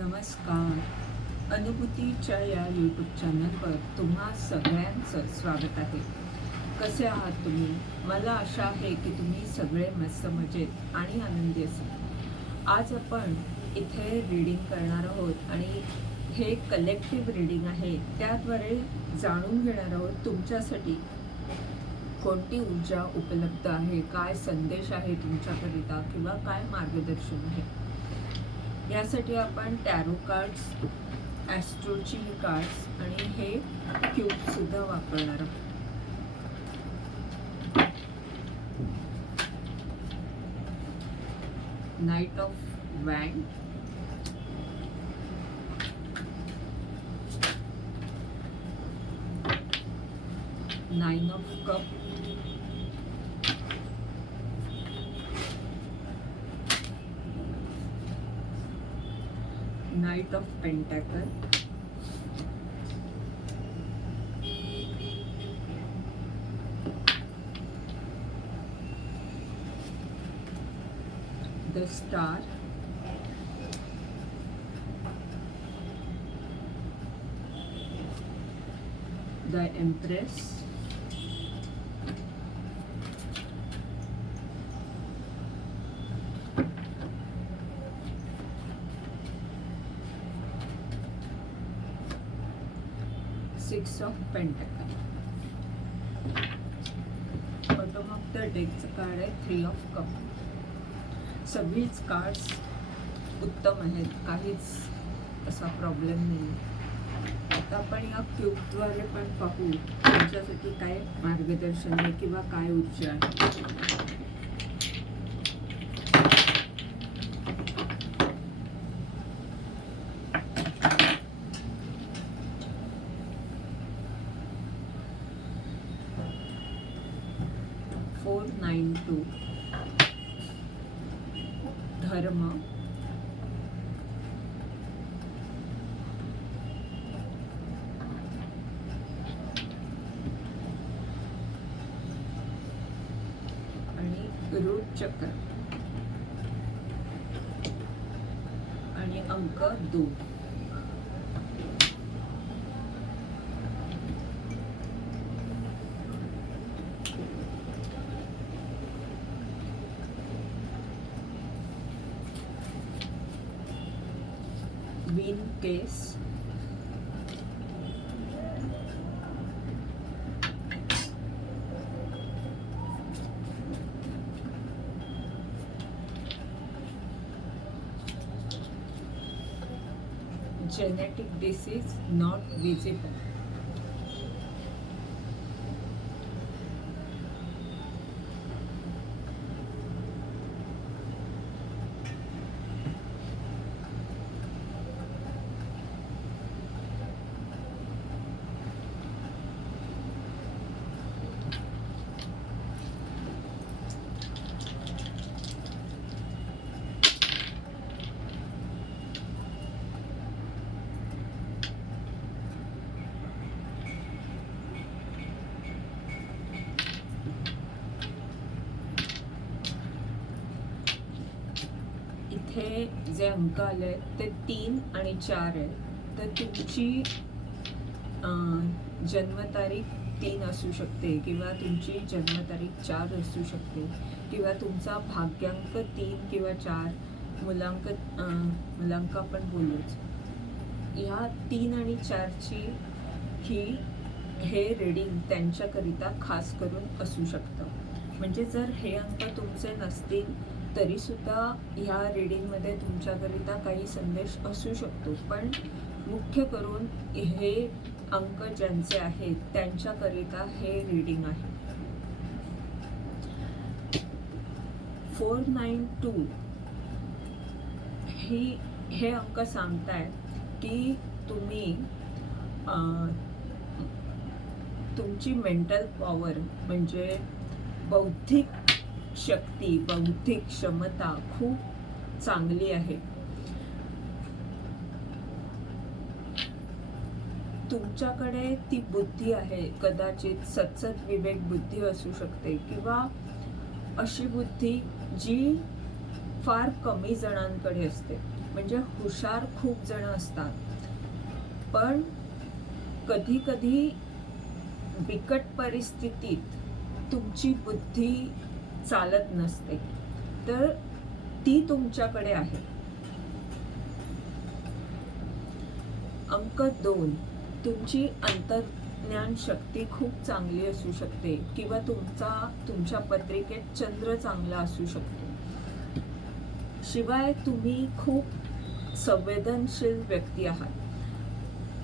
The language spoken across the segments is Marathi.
नमस्कार. अनुभूतीच्या या यूट्यूब चॅनलवर तुम्हा सगळ्यांचं स्वागत आहे. कसे आहात तुम्ही? मला आशा आहे की तुम्ही सगळे मस्त मजेत आणि आनंदी असाल. आज आपण इथे रीडिंग करणार आहोत आणि हे कलेक्टिव्ह रीडिंग आहे. त्याद्वारे जाणून घेणार आहोत तुमच्यासाठी कोणती ऊर्जा उपलब्ध आहे? काय संदेश आहे तुमच्याकरिता? किंवा काय मार्गदर्शन आहे? यासाठी आपण टॅरो कार्ड्स ॲस्ट्रोची कार्ड्स आणि हे क्यूबसुद्धा वापरणार आहोत. Knight of one nine of cup Knight of Pentacle. The Star. The Empress. Six of pentacle bottom of the डेकचं card आहे थ्री ऑफ कप सगळीच कार्ड्स उत्तम आहेत काहीच असा प्रॉब्लेम नाही आता आपण या क्यूबद्वारे पण पाहू तुमच्यासाठी काय मार्गदर्शन आहे किंवा काय उच्च आहे फोर नाईन टू धर्म चक्कर चक्र आणि अंक दोन. बीन केस genetic disease not visible जे अंक आले आहेत ते तीन आणि चार आहे तर तुमची जन्मतारीख तीन असू शकते किंवा तुमची जन्मतारीख चार असू शकते किंवा तुमचा भाग्यांक तीन किंवा चार मुलांक मुलांक आपण बोलूच. ह्या तीन आणि चारची ही हे रीडिंग त्यांच्याकरिता खास करून असू शकतं. म्हणजे जर हे अंक तुमचे नसतील तरी सुद्धा ह्या रीडिंगमध्ये तुमच्याकरिता काही संदेश असू शकतो. पण मुख्य करून हे अंक ज्यांचे आहेत त्यांच्याकरिता हे रीडिंग आहे. फोर नाईन टू ही हे अंक सांगतायत की तुम्ही तुमची मेंटल पॉवर म्हणजे बौद्धिक शक्ती बौद्धिक क्षमता खूप चांगली आहे. तुमच्याकडे ती बुद्धी आहे कदाचित सत्सत विवेक बुद्धी असू शकते किंवा अशी बुद्धी जी फार कमी जणांकडे असते. म्हणजे हुशार खूप जण असतात. पण कधी कधी बिकट परिस्थितीत तुमची बुद्धी चालत नसते. तर ती तुमच्याकडे आहे. अंक दोन. तुमची अंतर्ज्ञान शक्ती खूप चांगली असू शकते किंवा तुमचा तुमच्या पत्रिकेत चंद्र चांगला असू शकतो. शिवाय तुम्ही खूप संवेदनशील व्यक्ती आहात.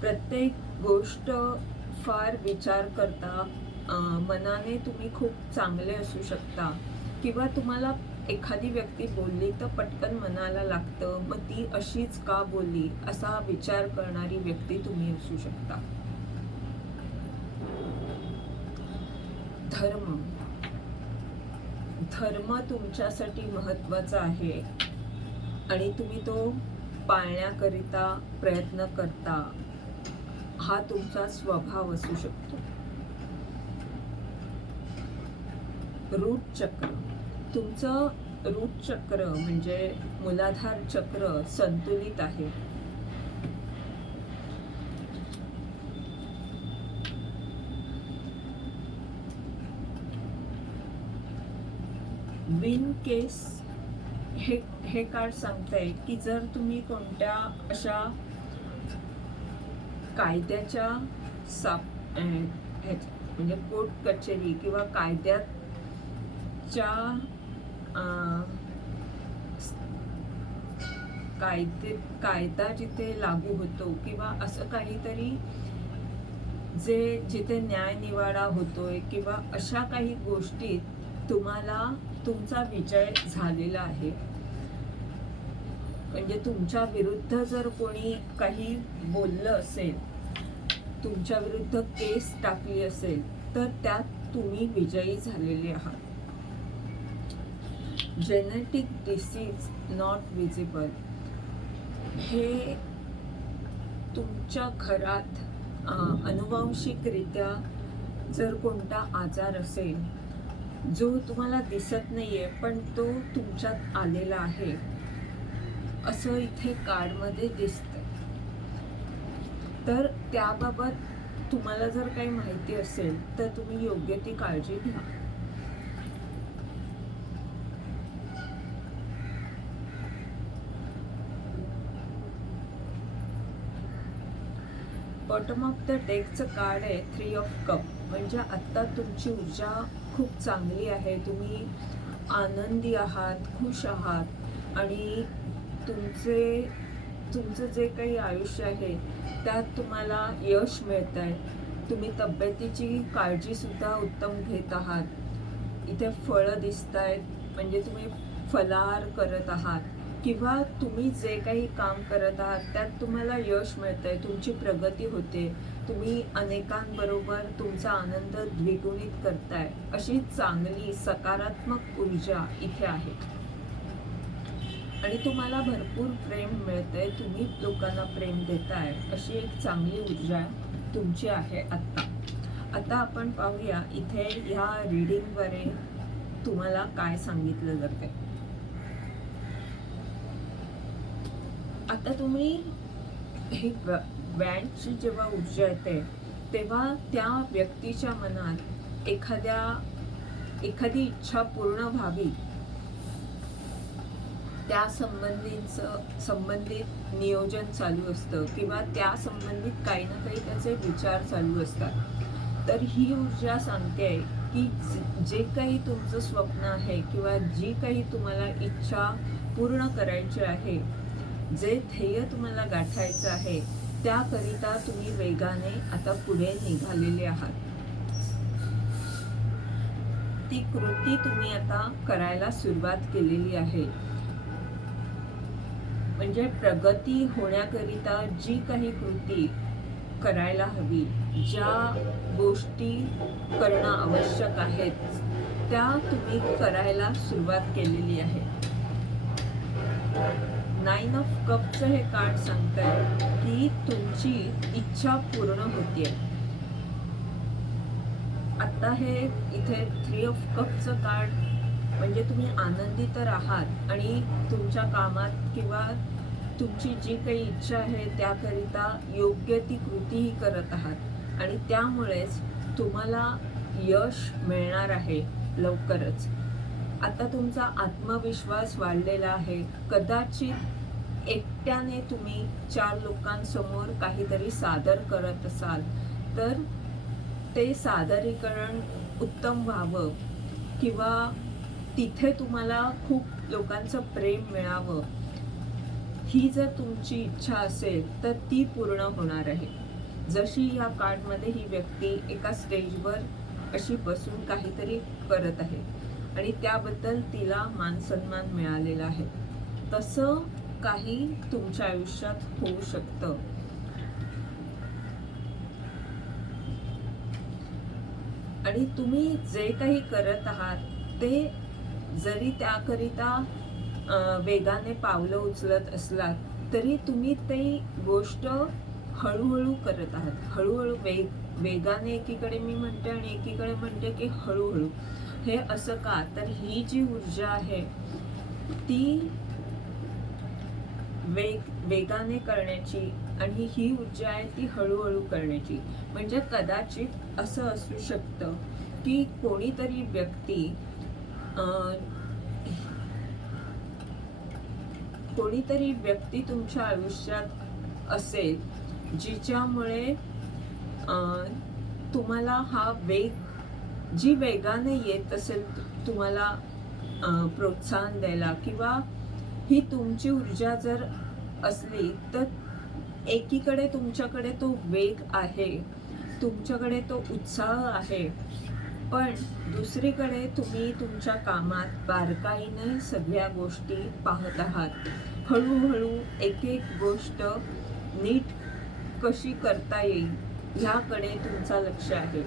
प्रत्येक गोष्ट फार विचार करता मनाने तुम्ही खूप चांगले असू शकता. किंवा तुम्हाला एखादी व्यक्ती बोलली तर पटकन मनाला लागतं मग ती अशीच का बोलली? असा विचार करणारी व्यक्ती तुम्ही असू शकता. धर्म. धर्म तुमच्यासाठी महत्त्वाचा आहे. आणि तुम्ही तो पाळण्याकरिता प्रयत्न करता. हा तुमचा स्वभाव असू शकतो. रूट चक्र. तुमचं रूट चक्र म्हणजे मुलाधार चक्र संतुलित आहे. विन केस हे हे कार्ड सांगतंय की जर तुम्ही कोणत्या अशा कायद्याच्या साप म्हणजे कोर्ट कचेरी किंवा कायद्यात च्या कायदे कायदा जिथे लागू होतो किंवा असं काहीतरी जे जिथे न्याय निवाडा होतोय किंवा अशा काही गोष्टीत तुम्हाला तुमचा विजय झालेला आहे. म्हणजे तुमच्या विरुद्ध जर कोणी काही बोललं असेल तुमच्या विरुद्ध केस टाकली असेल तर त्यात तुम्ही विजयी झालेले आहात. जेनेटिक डिसीज नॉट विजिबल हे तुमच्या घरात अनुवांशिकरित्या जर कोणता आजार असेल जो तुम्हाला दिसत नाही आहे पण तो तुमच्यात आलेला आहे असं इथे कार्डमध्ये दिसतं. तर त्याबाबत तुम्हाला जर काही माहिती असेल तर तुम्ही योग्य ती काळजी घ्या. बॉटम ऑफ द डेकचं कार्ड आहे थ्री ऑफ कप म्हणजे आत्ता तुमची ऊर्जा खूप चांगली आहे. तुम्ही आनंदी आहात खुश आहात. आणि तुमचे तुमचं जे काही आयुष्य आहे त्यात तुम्हाला यश मिळत आहे तुम्ही तब्येतीची काळजीसुद्धा उत्तम घेत आहात. इथे फळं दिसत आहेत म्हणजे तुम्ही फलाहार करत आहात. किंवा तुम्ही जे काही काम करत आहात त्यात तुम्हाला यश मिळतंय तुमची प्रगती होते तुम्ही अनेकांबरोबर तुमचा आनंद द्विगुणित करताय अशी चांगली सकारात्मक ऊर्जा इथे आहे. आणि तुम्हाला भरपूर प्रेम मिळतंय तुम्ही लोकांना प्रेम देताय अशी एक चांगली ऊर्जा तुमची आहे आत्ता. आता आपण पाहूया इथे ह्या रीडिंगद्वारे तुम्हाला काय सांगितलं जाते आता तुम्ही हे बँडची जेव्हा ऊर्जा येते तेव्हा त्या व्यक्तीच्या मनात एखाद्या एखादी इच्छा पूर्ण व्हावी. त्या संबंधीचं संबंधित नियोजन चालू असतं किंवा त्या संबंधित काही ना काही त्याचे विचार चालू असतात. तर ही ऊर्जा सांगते की जे काही तुमचं स्वप्न आहे किंवा जी काही तुम्हाला इच्छा पूर्ण करायची आहे जे ध्येय तुम्हाला गाठायचं आहे त्याकरिता तुम्ही वेगाने आता पुढे निघालेले आहात. ती कृती तुम्ही आता करायला सुरुवात केलेली आहे. म्हणजे प्रगती होण्याकरिता जी काही कृती करायला हवी ज्या गोष्टी करणं आवश्यक आहेत त्या तुम्ही करायला सुरुवात केलेली आहे. नाईन ऑफ कपचं हे कार्ड सांगतंय. की तुमची इच्छा पूर्ण होतीये. आता हे इथे थ्री ऑफ कपचं कार्ड म्हणजे तुम्ही आनंदी तर आहात आणि तुमच्या कामात किंवा तुमची जी काही इच्छा आहे त्याकरिता योग्य ती कृतीही करत आहात. आणि त्यामुळेच तुम्हाला यश मिळणार आहे लवकरच. आता तुमचा आत्मविश्वास वाढलेला आहे. कदाचित एकट्याने तुम्ही चार लोकांसमोर काहीतरी सादर करत असाल तर ते सादरीकरण उत्तम व्हावं किंवा तिथे तुम्हाला खूप लोकांचं प्रेम मिळावं. ही जर तुमची इच्छा असेल तर ती पूर्ण होणार आहे. जशी या कार्डमध्ये ही व्यक्ती एका स्टेजवर अशी बसून काहीतरी करत आहे आणि त्याबद्दल तिला मानसन्मान मिळालेला आहे. तसं काही तुमच्या आयुष्यात होऊ शकतं. आणि तुम्ही जे काही करत आहात ते जरी त्याकरिता वेगाने पावलं उचलत असलात तरी तुम्ही ते गोष्ट हळूहळू करत आहात. हळूहळू वेग वेगाने एकीकडे मी म्हणते आणि एकीकडे म्हणते की हळूहळू. हे असं का? तर ही जी ऊर्जा आहे ती वेग वेगाने करण्याची आणि ही ऊर्जा आहे ती हळूहळू करण्याची. म्हणजे कदाचित असं असू शकतं की कोणीतरी व्यक्ती कोणीतरी व्यक्ती तुमच्या आयुष्यात असेल जिच्यामुळे तुम्हाला हा वेग जी वेगाने येत असेल तुम्हाला प्रोत्साहन द्यायला किंवा ही तुमची ऊर्जा जर असली तर एकीकडे तुमच्याकडे तो वेग आहे तुमच्याकडे तो उत्साह आहे पण दुसरीकडे तुम्ही तुमच्या कामात बारकाईने सगळ्या गोष्टी पाहत आहात. हळूहळू एक एक गोष्ट नीट कशी करता येईल ह्याकडे तुमचा लक्ष आहे.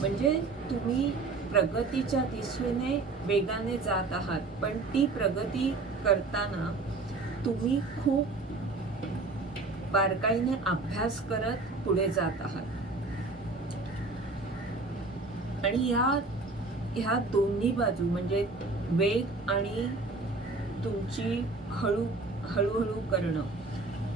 म्हणजे तुम्ही प्रगतीच्या दिशेने वेगाने जात आहात पण ती प्रगती करताना तुम्ही खूप बारकाईने अभ्यास करत पुढे जात आहात. आणि या ह्या दोन्ही बाजू म्हणजे वेग आणि तुमची हळू हळूहळू करणं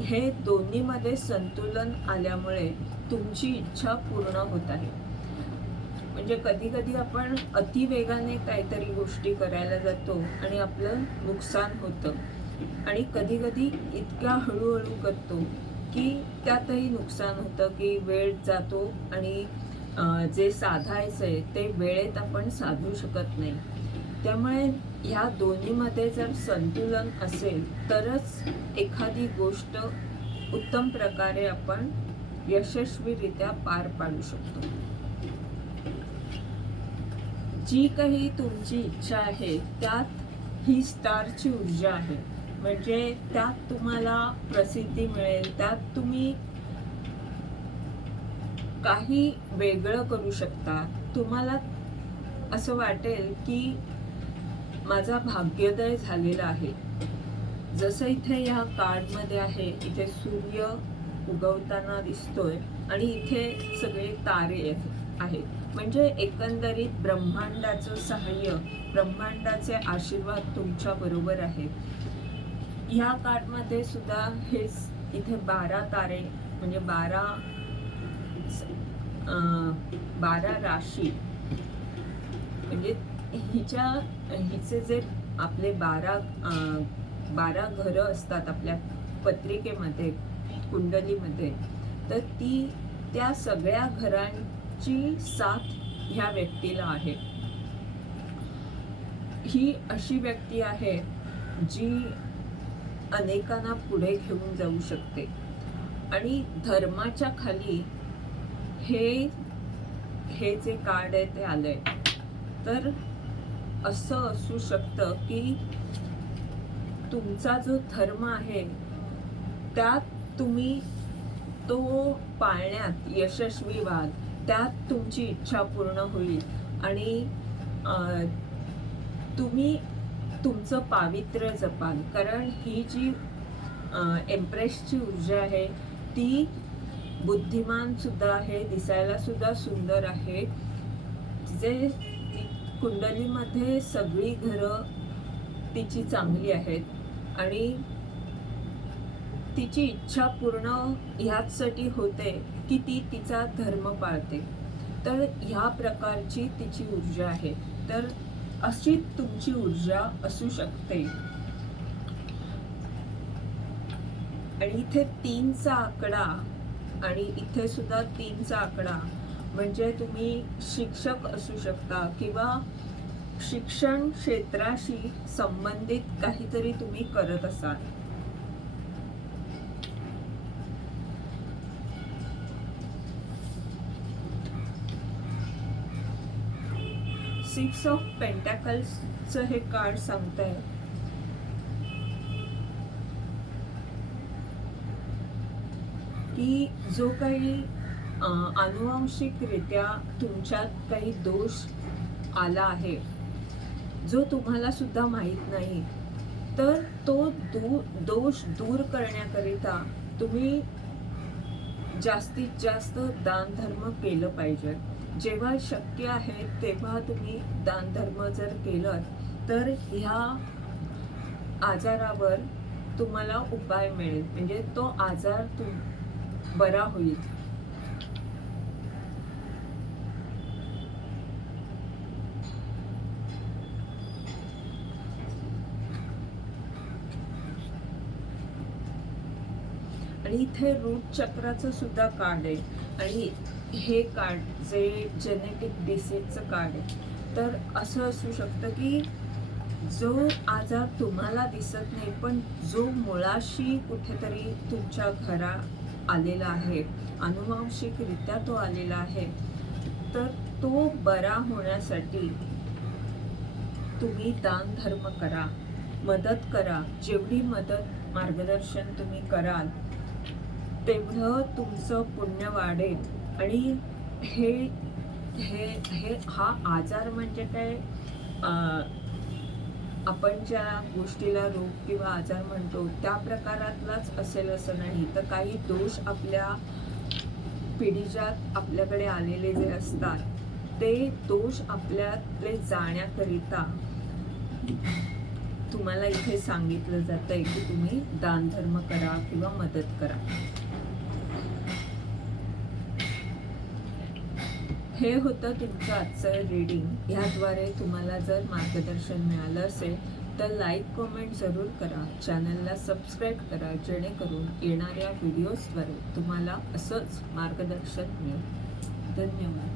हे दोन्हीमध्ये संतुलन आल्यामुळे तुमची इच्छा पूर्ण होत आहे. म्हणजे कधी कधी आपण अतिवेगाने काहीतरी गोष्टी करायला जातो आणि आपलं नुकसान होतं. आणि कधी कधी इतक्या हळूहळू करतो की त्यातही नुकसान होतं की वेळ जातो आणि जे साधायचं आहे ते वेळेत आपण साधू शकत नाही. त्यामुळे ह्या दोन्हीमध्ये जर संतुलन असेल तरच एखादी गोष्ट उत्तम प्रकारे आपण यशस्वीरित्या पार पाडू शकतो. जी काही तुमची इच्छा आहे त्यात ही स्टारची ऊर्जा आहे. म्हणजे त्यात तुम्हाला प्रसिद्धी मिळेल त्यात तुम्ही काही वेगळं करू शकता. तुम्हाला असं वाटेल की माझा भाग्योदय झालेला आहे. जसं इथे या कार्डमध्ये आहे इथे सूर्य उगवताना दिसतोय आणि इथे सगळे तारे आहेत- आहेत. म्हणजे एकंदरीत ब्रह्मांडाचं सहाय्य ब्रह्मांडाचे आशीर्वाद तुमच्या बरोबर आहेत ह्या कार्डमध्ये सुद्धा हेच इथे बारा तारे म्हणजे बारा बारा राशी. म्हणजे हिच्या हिचे जे आपले बारा बारा घरं असतात आपल्या पत्रिकेमध्ये कुंडलीमध्ये तर ती त्या सगळ्या घरां ची साथ ह्या व्यक्तीला आहे. ही अशी व्यक्ती आहे जी अनेकांना पुढे घेऊन जाऊ शकते. आणि धर्माच्या खाली हे हे जे कार्ड आहे ते आलंय. तर असं असू शकतं की तुमचा जो धर्म आहे त्यात तुम्ही तो पाळण्यात यशस्वी व्हाल. त्यात तुमची इच्छा पूर्ण होईल. आणि तुम्ही तुमचं पावित्र्य जपाल. कारण ही जी एम्प्रेसची ऊर्जा आहे ती बुद्धिमान सुद्धा आहे दिसायला सुद्धा सुंदर आहे. जे कुंडलीमध्ये सगळी घरं तिची चांगली आहेत. आणि तिची इच्छा पूर्ण ह्याचसाठी होते. की ती तिचा धर्म पाळते. तर ह्या प्रकारची तिची ऊर्जा आहे. तर अशी तुमची ऊर्जा असू शकते. आणि इथे तीनचा आकडा आणि इथे सुद्धा तीनचा आकडा म्हणजे तुम्ही शिक्षक असू शकता किंवा शिक्षण क्षेत्राशी संबंधित काहीतरी तुम्ही करत असाल. सिक्स ऑफ पेंटॅकल्सचं हे कार्ड सांगत आहे की जो काही अनुवांशिकरित्या तुमच्यात काही दोष आला आहे जो तुम्हाला सुद्धा माहीत नाही तर तो दू दोष दूर करण्याकरिता तुम्ही जास्तीत जास्त दानधर्म केलं पाहिजे. जेव्हा शक्य आहे तेव्हा तुम्ही दानधर्म जर केलं तर ह्या आजारावर तुम्हाला उपाय मिळेल. म्हणजे तो आजार तुम बरा होईल. आणि इथे रूट चक्राचं सुद्धा कार्ड आहे आणि हे कार्ड जे जेनेटिक डिसीजचं कार्ड आहे तर असं असू शकतं की जो आजार तुम्हाला दिसत नाही पण जो मुळाशी कुठेतरी तुमच्या घरा आलेला आहे अनुवांशिकरित्या तो आलेला आहे तर तो बरा होण्यासाठी तुम्ही दान धर्म करा मदत करा जेवढी मदत मार्गदर्शन तुम्ही कराल तेवढं तुमचं पुण्य वाढेल. आणि हे हे हे हा आजार म्हणजे काय? आपण ज्या गोष्टीला रोग किंवा आजार म्हणतो त्या प्रकारातलाच असेल असं नाही. तर काही दोष आपल्या पिढीजात आपल्याकडे आलेले जे असतात ते दोष आपल्यातले जाण्याकरिता तुम्हाला इथे सांगितलं जातंय की तुम्ही दानधर्म करा किंवा मदत करा. हे होतं तुमचं आजचं रीडिंग ह्याद्वारे तुम्हाला जर मार्गदर्शन मिळालं असेल तर लाईक कमेंट जरूर करा. चॅनलला सबस्क्राईब करा जेणेकरून येणाऱ्या व्हिडिओजद्वारे तुम्हाला असंच मार्गदर्शन मिळेल. धन्यवाद.